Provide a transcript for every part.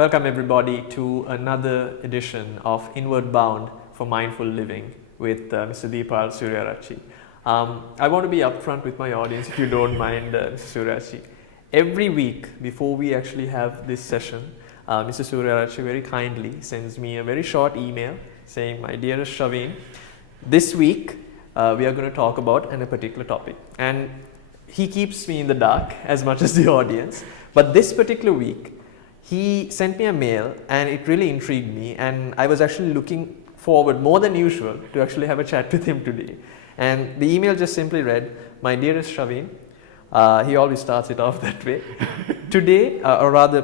Welcome everybody to another edition of Inward Bound for Mindful Living with Mr. Deepal Suryarachi. I want to be upfront with my audience, if you don't mind, Mr. Suryarachi. Every week before we actually have this session, Mr. Suryarachi very kindly sends me a very short email saying, "My dearest Shaveen, this week we are going to talk about a particular topic." And he keeps me in the dark as much as the audience. But this particular week, he sent me a mail and it really intrigued me, and I was actually looking forward more than usual to actually have a chat with him today. And the email just simply read, "My dearest Shaveen," he always starts it off that way. "Today, or rather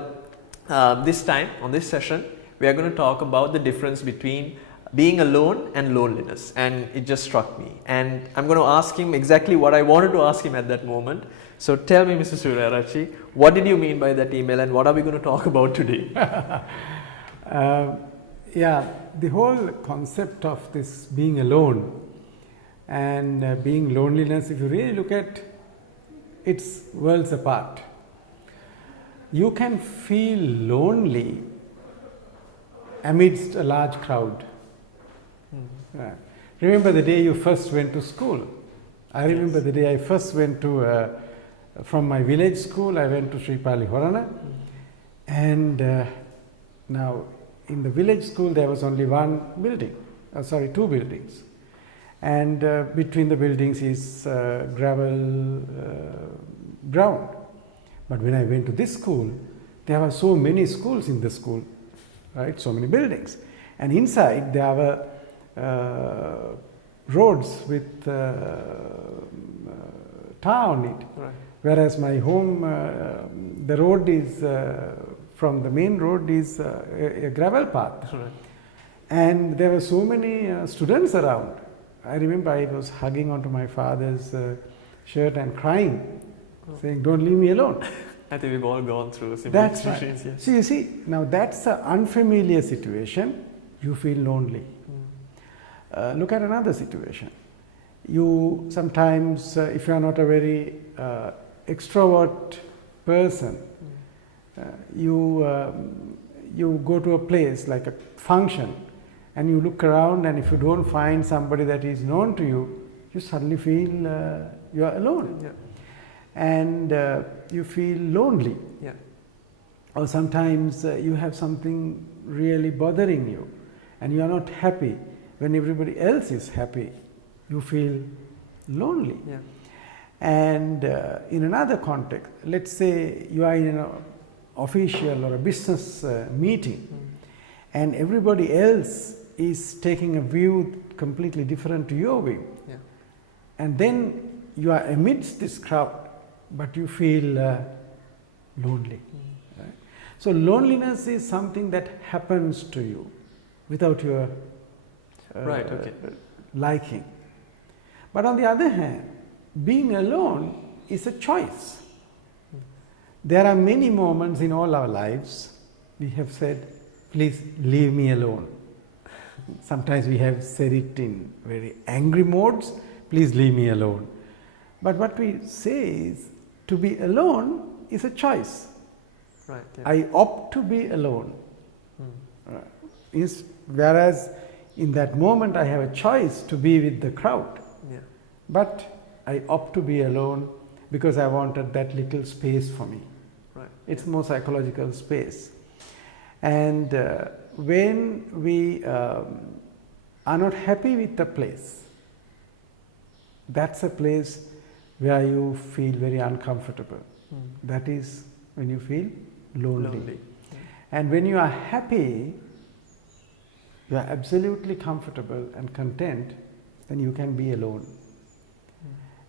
this time on this session, we are going to talk about the difference between being alone and loneliness." And it just struck me, and I'm going to ask him exactly what I wanted to ask him at that moment. So tell me, Mr. Suryarachi, what did you mean by that email, and what are we going to talk about today? The whole concept of this being alone and being loneliness, if you really look at, it's worlds apart. You can feel lonely amidst a large crowd. Remember the day you first went to school? I remember the day I first went to, from my village school, I went to Sri Pali Horana. And now in the village school there was only two buildings. And between the buildings is gravel ground. But when I went to this school, there were so many schools in the school, right? So many buildings. And inside there were roads with tar on it. Right. Whereas my home, the road is, from the main road is a gravel path. Right. And there were so many students around. I remember I was hugging onto my father's shirt and crying, saying, "Don't leave me alone." I think we've all gone through similar situations. Right. Yes. So you see, now that's an unfamiliar situation, you feel lonely. Look at another situation. You sometimes, if you are not a very extrovert person, you go to a place like a function and you look around, and if you don't find somebody that is known to you, you suddenly feel you are alone. Yeah. And you feel lonely. Yeah. Or sometimes you have something really bothering you and you are not happy. When everybody else is happy, you feel lonely. Yeah. And in another context, let's say you are in an official or a business meeting, and everybody else is taking a view completely different to your view. Yeah. And then you are amidst this crowd, but you feel lonely. Right? So loneliness is something that happens to you without your liking. But on the other hand, being alone is a choice. There are many moments in all our lives we have said, "Please leave me alone." Sometimes we have said it in very angry modes, "Please leave me alone." But what we say is, to be alone is a choice. Right. Yeah. I opt to be alone. Whereas in that moment I have a choice to be with the crowd. Yeah. But I opt to be alone because I wanted that little space for me. Right. It's more psychological space. And when we are not happy with the place, that's a place where you feel very uncomfortable. That is when you feel lonely. Yeah. And when you are happy, you are absolutely comfortable and content, then you can be alone.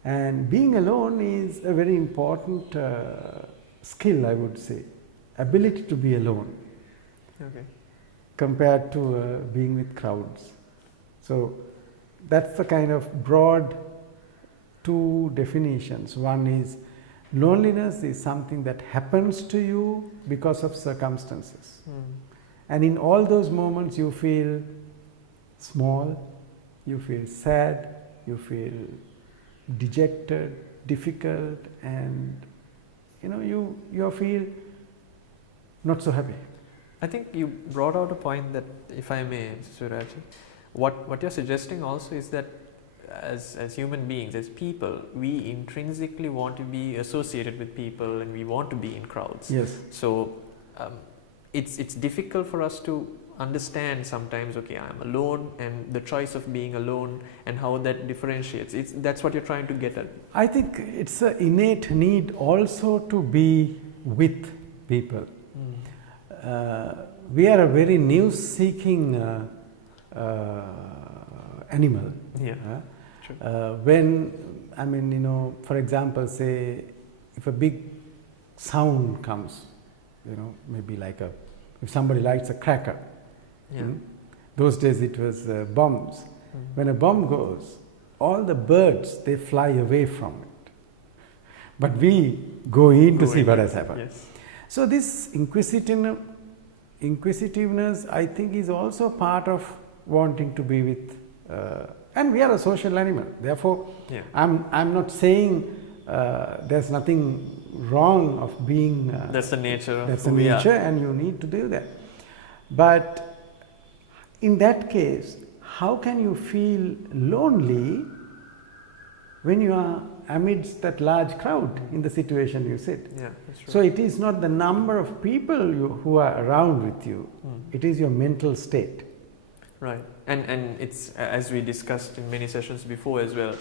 And being alone is a very important skill, I would say. Ability to be alone. Okay. Compared to being with crowds. So that's the kind of broad two definitions. One is loneliness is something that happens to you because of circumstances. And in all those moments you feel small, you feel sad, you feel dejected, difficult, and you feel not so happy. I think you brought out a point that, if I may, Suryaji, what you're suggesting also is that as human beings, as people, we intrinsically want to be associated with people and we want to be in crowds. Yes. So it's difficult for us to understand sometimes, okay, I'm alone, and the choice of being alone and how that differentiates. That's what you're trying to get at. I think it's an innate need also to be with people. We are a very news-seeking animal. Yeah. When, I mean, you know, for example, say, if a big sound comes, you know, maybe like if somebody lights a cracker. Yeah. Those days it was bombs. When a bomb goes, all the birds, they fly away from it. But we go in to see what has happened. Yes. So this inquisitiveness, I think, is also part of wanting to be with, and we are a social animal. Therefore, yeah. I'm not saying there's nothing wrong of being. That's the nature of that's the nature, and you need to do that. But in that case, how can you feel lonely when you are amidst that large crowd in the situation you sit? Yeah, that's true. So it is not the number of people who are around with you, it is your mental state. Right. And it's, as we discussed in many sessions before as well,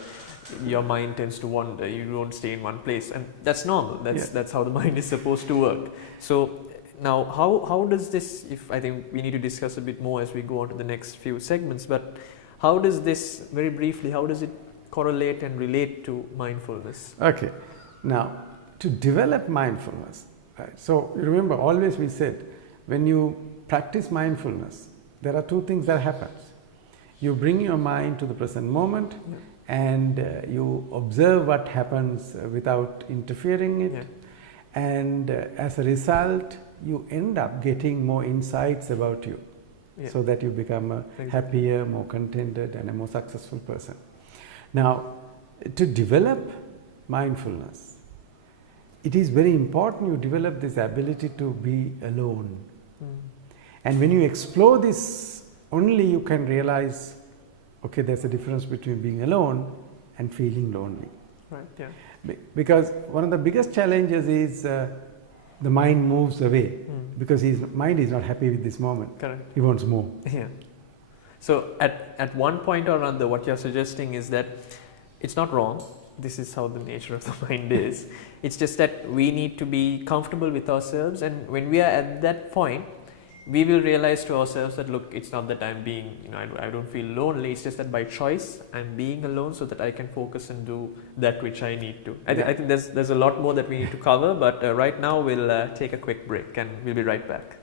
your mind tends to wander. You don't stay in one place, and that's normal. That's how the mind is supposed to work. So now, how does this, if I think we need to discuss a bit more as we go on to the next few segments, but how does this, very briefly, how does it correlate and relate to mindfulness? Okay. Now, to develop mindfulness, right, so remember, always we said, when you practice mindfulness, there are two things that happens. You bring your mind to the present moment, and you observe what happens without interfering it. Yeah. And as a result, you end up getting more insights about you, so that you become a happier, more contented, and a more successful person. Now, to develop mindfulness, it is very important you develop this ability to be alone. And when you explore this, only you can realize, okay, there's a difference between being alone and feeling lonely. Right. Yeah. Because one of the biggest challenges is the mind moves away because his mind is not happy with this moment. Correct. He wants more. Yeah. So at one point or another, what you're suggesting is that it's not wrong. This is how the nature of the mind is. It's just that we need to be comfortable with ourselves, and when we are at that point, we will realize to ourselves that, look, it's not that I'm being, I don't feel lonely. It's just that by choice I'm being alone so that I can focus and do that which I need to. I think there's a lot more that we need to cover, but right now we'll take a quick break and we'll be right back.